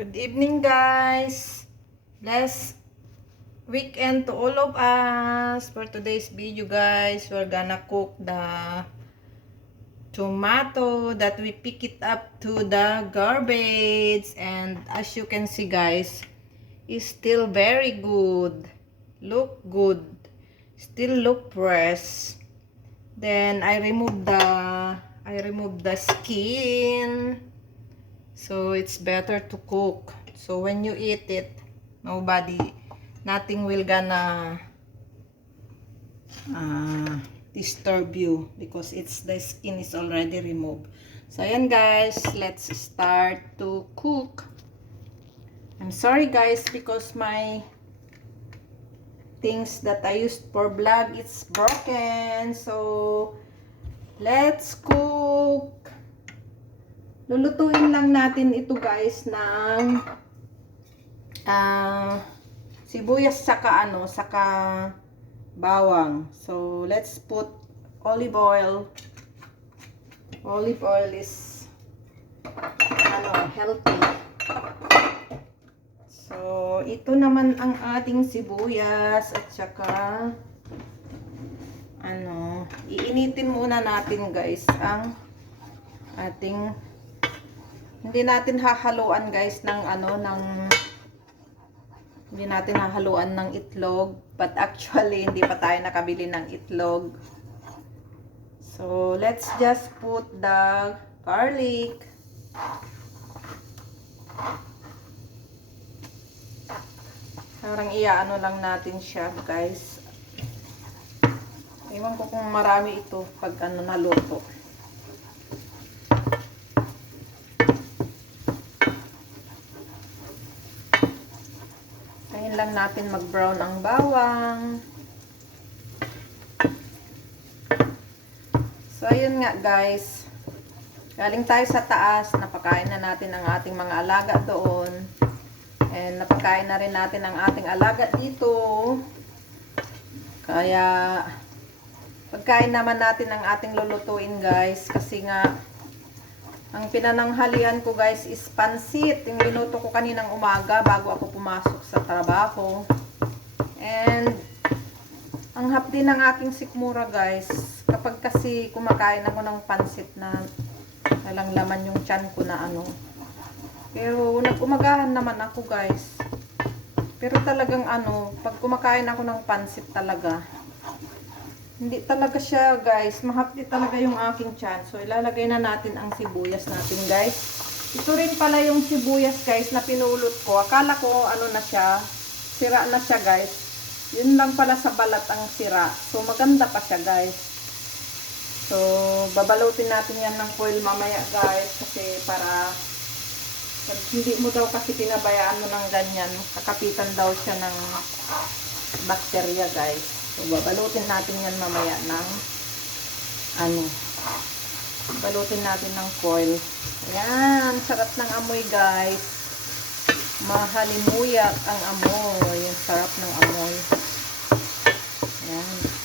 Good evening, guys. Blessed weekend to all of us. For today's video, guys, we're gonna cook the tomato that we pick it up to the garbage. And as you can see, guys, is still very good. Look good. Still look fresh. Then I removed the skin. So it's better to cook. So when you eat it, nothing will gonna disturb you because the skin is already removed. So ayan guys, let's start to cook. I'm sorry guys because my things that I used for vlog it's broken. So let's cook. Lulutuin lang natin ito guys ng sibuyas saka bawang. So let's put olive oil. Olive oil is healthy. So ito naman ang ating sibuyas at saka iinitin muna natin guys ang ating. Hindi natin hahaluan guys hindi natin hahaluan ng itlog, but actually hindi pa tayo nakabili ng itlog. So let's just put the garlic. Parang iaano lang natin siya guys. Ewan ko kung marami ito pag naluto. Lang natin mag-brown ang bawang. So ayun nga guys, galing tayo sa taas, napakain na natin ang ating mga alaga doon, and napakain na rin natin ang ating alaga dito. Kaya pagkain naman natin ang ating lulutuin guys, kasi nga ang pinananghalian ko guys is pansit. Yung linuto ko kaninang umaga bago ako pumasok sa trabaho. And ang hapdi ng aking sikmura guys, kapag kasi kumakain ako ng pansit na walang laman yung tiyan ko na Pero nag-umagahan naman ako guys. Pero talagang pag kumakain ako ng pansit talaga, hindi talaga siya guys, mahapdi talaga yung aking tiyan. So ilalagay na natin ang sibuyas natin guys. Ito rin pala yung sibuyas guys na pinulot ko. Akala ko na siya, sira na siya guys. Yun lang pala sa balat ang sira. So maganda pa siya guys. So babalutin natin yan ng foil mamaya guys. Kasi para hindi mo daw kasi pinabayaan mo ng ganyan, kakapitan daw siya ng bakterya guys. So, babalutin natin yan mamaya ng balutin natin ng foil. Ayan, sarap ng amoy guys. Mahalimuyak ang amoy. Yung sarap ng amoy. Ayan.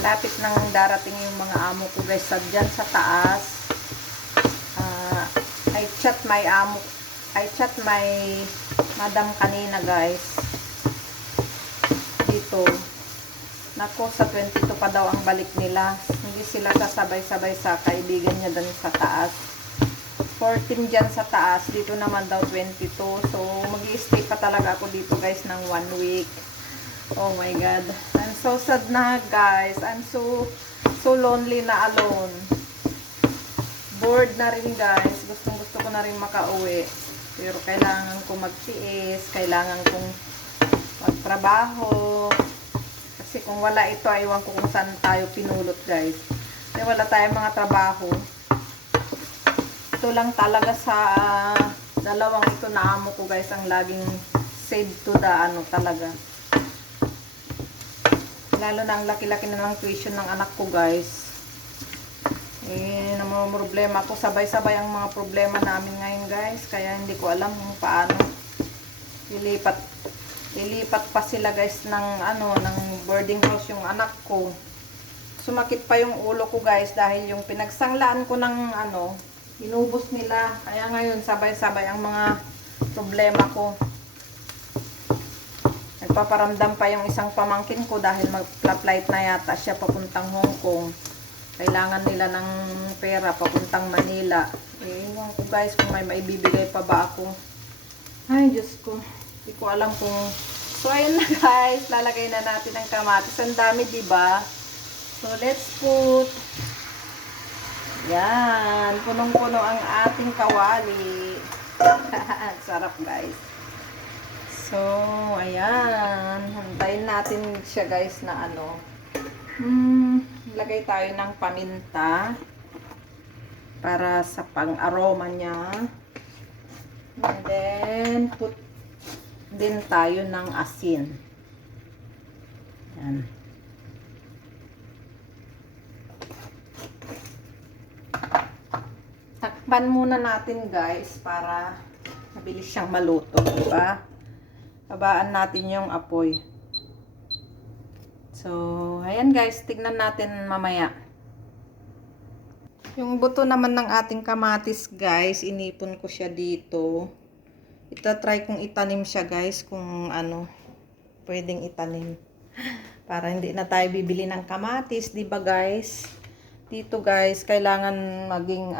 Malapit nang darating yung mga amo ko guys dyan sa taas. I chat my madam kanina guys dito. Nako, sa 22 pa daw ang balik nila. Hindi sila kasabay-sabay sa kaibigan niya dyan sa taas. 14 dyan sa taas, dito naman daw 22. So mag-i-stay pa talaga ako dito guys ng 1 week. Oh my God. I'm so sad na guys. I'm so lonely na alone. Bored na rin guys. Gusto ko na rin makauwi. Pero kailangan kong magtiis. Kailangan kong magtrabaho. Kasi kung wala ito, aywan ko kung saan tayo pinulot guys. Kasi wala tayong mga trabaho. Ito lang talaga sa dalawang ito na amo ko guys ang laging save to the talaga. Lalo na ang laki-laki na ng tuition ng anak ko guys. problema ko. Sabay-sabay ang mga problema namin ngayon guys. Kaya hindi ko alam kung paano. Lilipat pa sila guys ng ng boarding house yung anak ko. Sumakit pa yung ulo ko guys dahil yung pinagsanglaan ko ng inubos nila. Kaya ngayon sabay-sabay ang mga problema ko. Nagpaparamdam pa yung isang pamangkin ko dahil mag-flight na yata siya papuntang Hong Kong. Kailangan nila ng pera papuntang Manila. Ewan ko guys kung may maibibigay pa ba ako. Ay Diyos ko. Hindi ko alam kung... So ayun na guys. Lalagay na natin ang kamatis. Ang dami diba? So let's put... Yan. Punong-puno ang ating kawali. Sarap guys. So ayan. Hantayin natin siya guys na lagay tayo ng paminta para sa pang-aroma niya. And then put din tayo ng asin. Yan. Takpan muna natin guys para mabilis siyang maluto, diba? Babaan natin yung apoy. So, ayan guys, tignan natin mamaya. Yung buto naman ng ating kamatis guys, inipon ko siya dito. Try kong itanim siya guys kung pwedeng itanim. Para hindi na tayo bibili ng kamatis, 'di ba guys? Dito guys, kailangan maging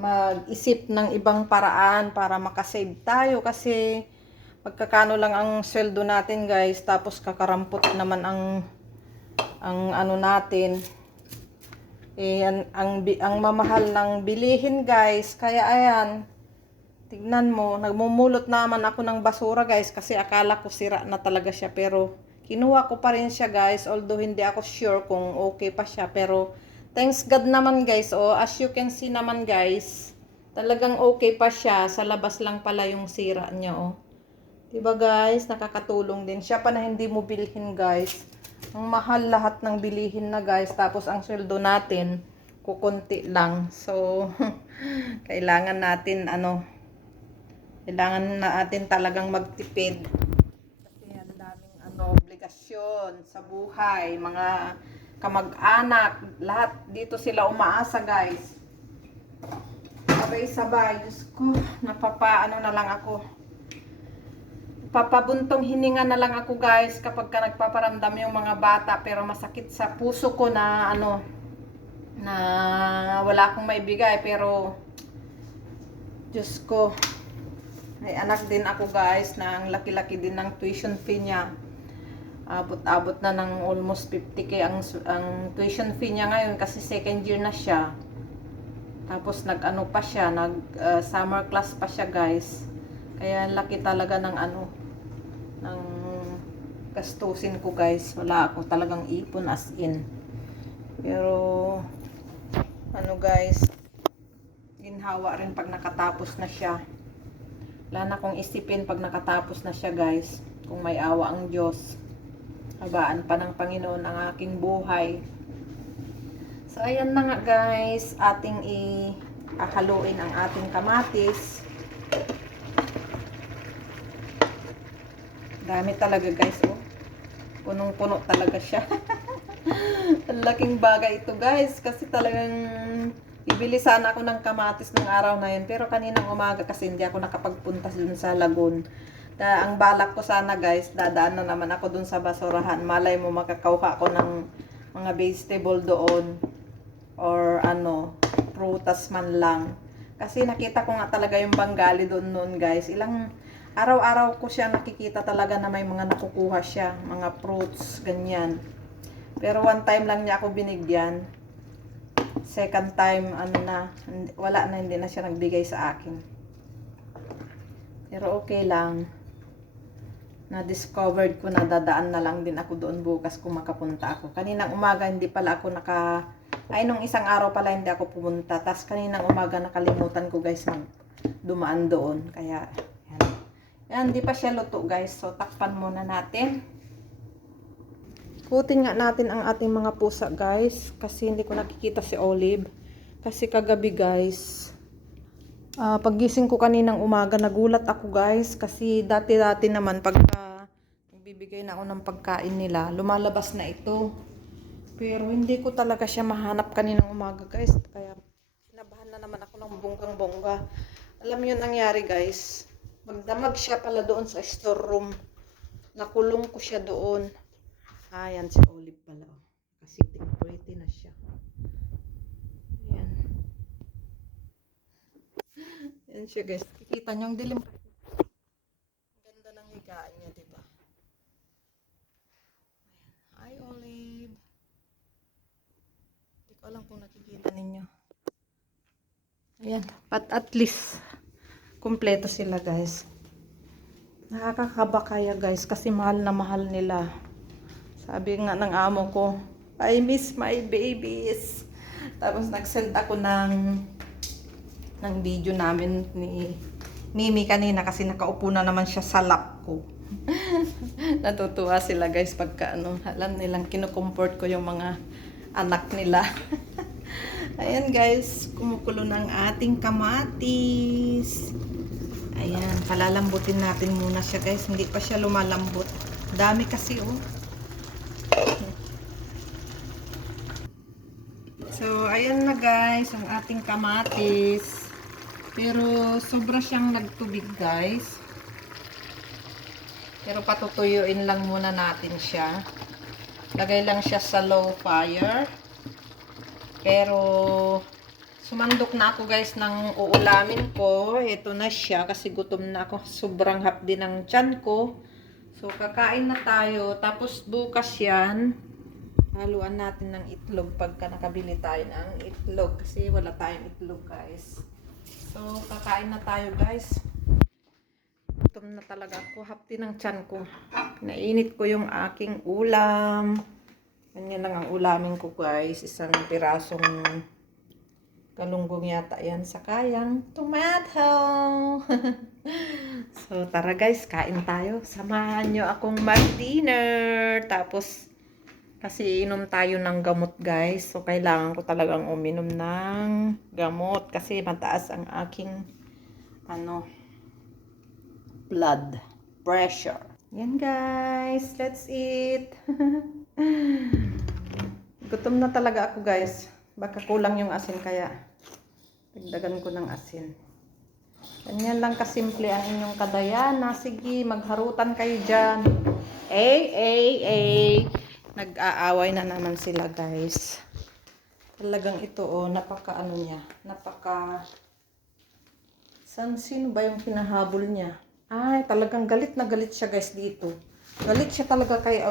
mag-isip ng ibang paraan para makasave tayo kasi pagkakano lang ang sweldo natin guys, tapos kakarampot naman ang natin. Ang mamahal ng bilihin guys, kaya ayan. Tignan mo, nagmumulot naman ako ng basura guys kasi akala ko sira na talaga siya pero kinuha ko pa rin siya guys although hindi ako sure kung okay pa siya pero thanks God naman guys. As you can see naman guys, talagang okay pa siya, sa labas lang pala yung sira niya Diba guys, nakakatulong din siya pa na hindi mo bilhin guys. Ang mahal lahat ng bilihin na guys, tapos ang sweldo natin kukunti lang. So kailangan natin talagang magtipid. Kasi ang daming obligasyon sa buhay, mga kamag-anak, lahat dito sila umaasa guys. Sabay-sabay, Diyos ko, na lang ako. Papabuntong hininga na lang ako guys kapag nagpaparamdam yung mga bata pero masakit sa puso ko na na wala akong maibigay pero Diyos ko, may anak din ako guys na ang laki-laki din ng tuition fee niya. Abot-abot na ng almost 50k ang tuition fee niya ngayon kasi second year na siya. Tapos nag summer class pa siya guys. Kaya laki talaga ng ng gastusin ko guys. Wala ako talagang ipon as in. Pero guys, ginhawa rin pag nakatapos na siya. Wala na akong isipin pag nakatapos na siya guys. Kung may awa ang Diyos, habaan pa ng Panginoon ang aking buhay. So ayan na nga guys, ating haluin ang ating kamatis. Dami talaga guys punong-puno talaga siya. Ang laking bagay ito guys kasi talagang bibili sana ako ng kamatis ng araw na yun pero kaninang umaga kasi hindi ako nakapagpunta dun sa lagoon. Ang balak ko sana guys, dadaan na naman ako dun sa basurahan. Malay mo makakauha ako ng mga vegetable doon or prutas man lang. Kasi nakita ko nga talaga yung Bengali doon noon guys. Araw-araw ko siya nakikita talaga na may mga nakukuha siya, mga fruits, ganyan. Pero one time lang niya ako binigyan. Second time, wala na, hindi na siya nagbigay sa akin. Pero okay lang. Na-discovered ko na dadaan na lang din ako doon bukas kung makapunta ako. Kaninang umaga hindi pala ako nung isang araw pala hindi ako pumunta. Tapos kaninang umaga nakalimutan ko guys dumaan doon. Kaya, yan, hindi pa siya luto guys. So, takpan muna natin. Kutin nga natin ang ating mga pusa guys. Kasi hindi ko nakikita si Olive. Kasi kagabi guys, paggising ko kaninang umaga, nagulat ako guys. Kasi dati-dati naman pagka nagbibigay na ako ng pagkain nila, lumalabas na ito. Pero hindi ko talaga siya mahanap kaninang umaga guys. Kaya kinabahan na naman ako ng bonggang-bongga. Alam mo yun nangyari guys. Magdamag siya pala doon sa storeroom. Nakulong ko siya doon. Ayan si Olive pala. Kasi pretty na siya. Ayan. Ayan siya guys. Kikita niyo ang dilim. Ganda ng higaan niya, diba? Hi Olive. Hindi ko alam kung nakikita ninyo. Ayan. At least kumpleto sila guys. Nakakakaba kaya guys kasi mahal na mahal nila. Sabi nga ng amo ko, I miss my babies. Tapos nag-send ako ng video namin ni Mimi kanina kasi nakaupo na naman siya sa lap ko. Natutuwa sila guys pagka alam nilang kinukomfort ko yung mga anak nila. Ayan guys, kumukulo ng ating kamatis. Ayan, palalambutin natin muna siya guys. Hindi pa siya lumalambot. Dami kasi oh. So, ayan na guys, ang ating kamatis. Pero, sobra siyang nagtubig guys. Pero patutuyuin lang muna natin siya. Lagay lang siya sa low fire. Pero, sumandok na ako guys ng uulamin ko. Ito na siya kasi gutom na ako. Sobrang hapdi ng tiyan ko. So, kakain na tayo. Tapos, bukas yan. Haluan natin ng itlog pagka nakabili tayo ng itlog. Kasi wala tayong itlog guys. So, kakain na tayo guys. Gutom na talaga ako. Hapdi ng tiyan ko. Nainit ko yung aking ulam. Ganyan lang ang ulamin ko guys. Isang pirasong galunggong yata yan sa kayang tomato. So tara guys, kain tayo. Samahan nyo akong mag-dinner. Tapos kasi inom tayo ng gamot guys. So kailangan ko talagang uminom ng gamot. Kasi mataas ang aking blood pressure. Yan guys, let's eat. Gutom na talaga ako guys. Baka kulang yung asin kaya dagdagan ko ng asin. Ganyan lang kasimple ang inyong kadayana. Sige, magharutan kayo dyan. Nag-aaway na naman sila guys. Talagang ito oh, niya. Sino ba yung pinahabol niya? Ay, talagang galit na galit siya guys dito. Galit siya talaga kay